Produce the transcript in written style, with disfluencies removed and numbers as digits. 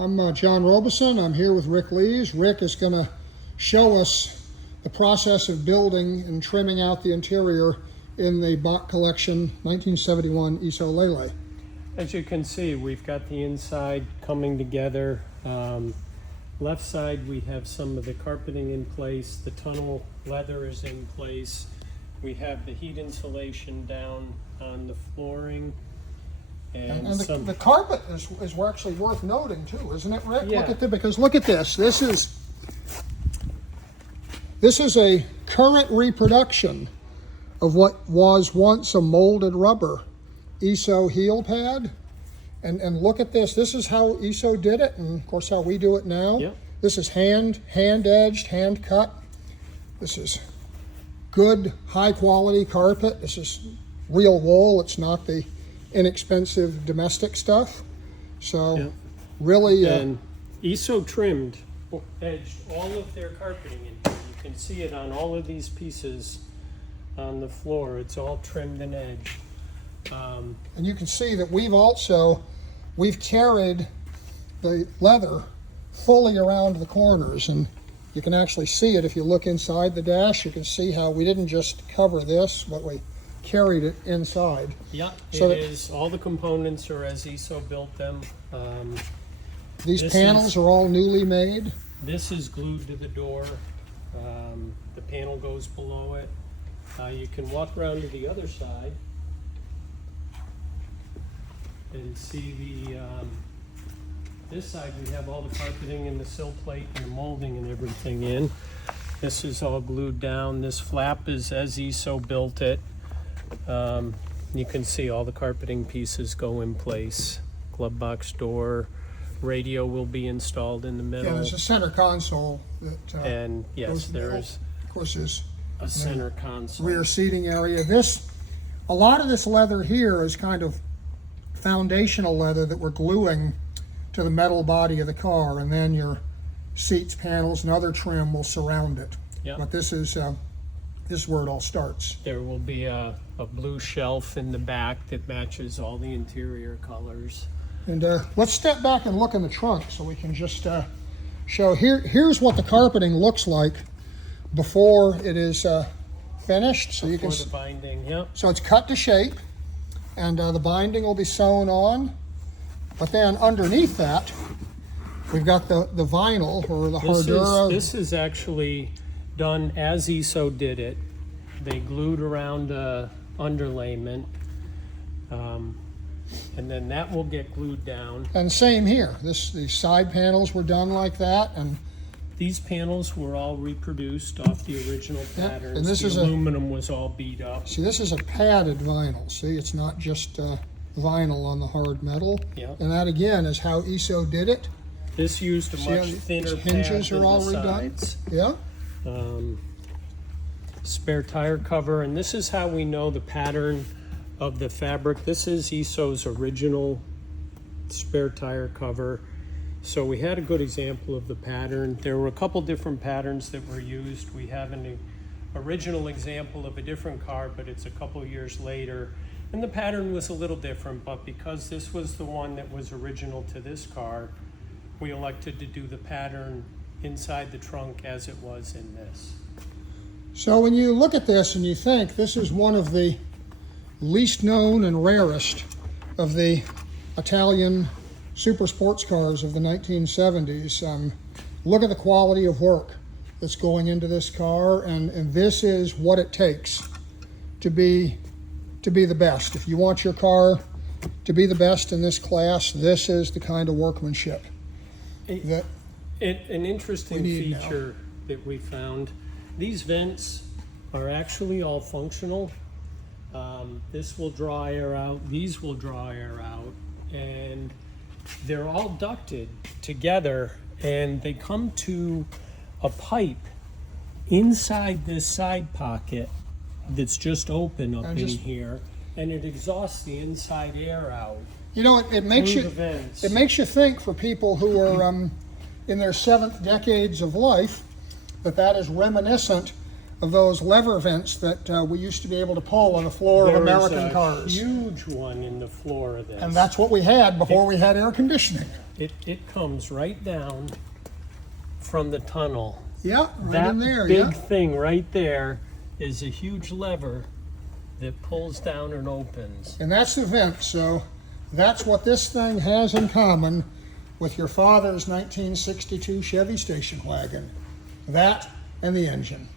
I'm John Robeson. I'm here with Rick Lees. Rick is going to show us the process of building and trimming out the interior in the Boch collection 1971 ISO Lele. As you can see, we've got the inside coming together. Left side, we have some of the carpeting in place. The tunnel leather is in place. We have the heat insulation down on the flooring. And the carpet is actually worth noting too, isn't it, Rick? Yeah. Look at this. This is a current reproduction of what was once a molded rubber ISO heel pad. And look at this. This is how ISO did it, and of course how we do it now. Yep. This is hand edged, hand cut. This is good, high quality carpet. This is real wool. It's not the inexpensive domestic stuff. So Yep. really And ISO trimmed, edged all of their carpeting in here. You can see it on all of these pieces on the floor. It's all trimmed and edged. and you can see that we've carried the leather fully around the corners, and you can actually see it if you look inside the dash. You can see how we didn't just cover this, but we carried it inside. Yeah, So it is. All the components are as ISO built them. These This panels is- are all newly made. This is glued to the door. The panel goes below it. You can walk around to the other side and see this side we have all the carpeting and the sill plate and the molding and everything in. This is all glued down. This flap is as ISO built it. You can see all the carpeting pieces go in place. Glove box door, radio will be installed in the Yeah, middle. there's a center console that And yes, goes in the there middle. is Of course, there's a center console. rear seating area. A lot of this leather here is kind of foundational leather that we're gluing to the metal body of the car, and then your seats, panels, and other trim will surround it. Yeah. But this is where it all starts. There will be a blue shelf in the back that matches all the interior colors. And let's step back and look in the trunk so we can just show. Here's what the carpeting looks like before it is finished. So you can. For the binding, yep. So it's cut to shape, and the binding will be sewn on. But then underneath that, we've got the vinyl or the Hardura. This is actually done as ISO did it. They glued around underlayment, and then that will get glued down. And same here. The side panels were done like that, and These panels were all reproduced off the original Yeah, patterns. and this the is aluminum was all beat up. see, this is a padded vinyl. See, it's not just vinyl on the hard metal. Yep. And that again is how ISO did it. This used a See how much these thinner hinges pad are than all the redone? sides. Yeah. Spare tire cover, and this is how we know the pattern of the fabric. This is ISO's original spare tire cover. So we had a good example of the pattern. There were a couple different patterns that were used. We have an original example of a different car, but it's a couple years later. And the pattern was a little different, but because this was the one that was original to this car, we elected to do the pattern inside the trunk as it was in this. So when you look at this and you think this is one of the least known and rarest of the Italian super sports cars of the 1970s, look at the quality of work that's going into this car, and this is what it takes to be the best. If you want your car to be the best in this class, this is the kind of workmanship that An interesting we need feature that we found, these vents are actually all functional. This will draw air out, these will draw air out, and they're all ducted together, and they come to a pipe inside this side pocket that's just open up in here, and it exhausts the inside air out. You know, it makes through you the vents. it makes you think, for people who are in their 7th decades of life, that is reminiscent of those lever vents that we used to be able to pull on the floor of There is American a cars. huge one in the floor of this. And that's what we had before we had air conditioning. It comes right down from the tunnel. Yeah, right That in there, big yeah. thing right there is a huge lever that pulls down and opens. And that's the vent, so that's what this thing has in common with your father's 1962 Chevy station wagon. That and the engine.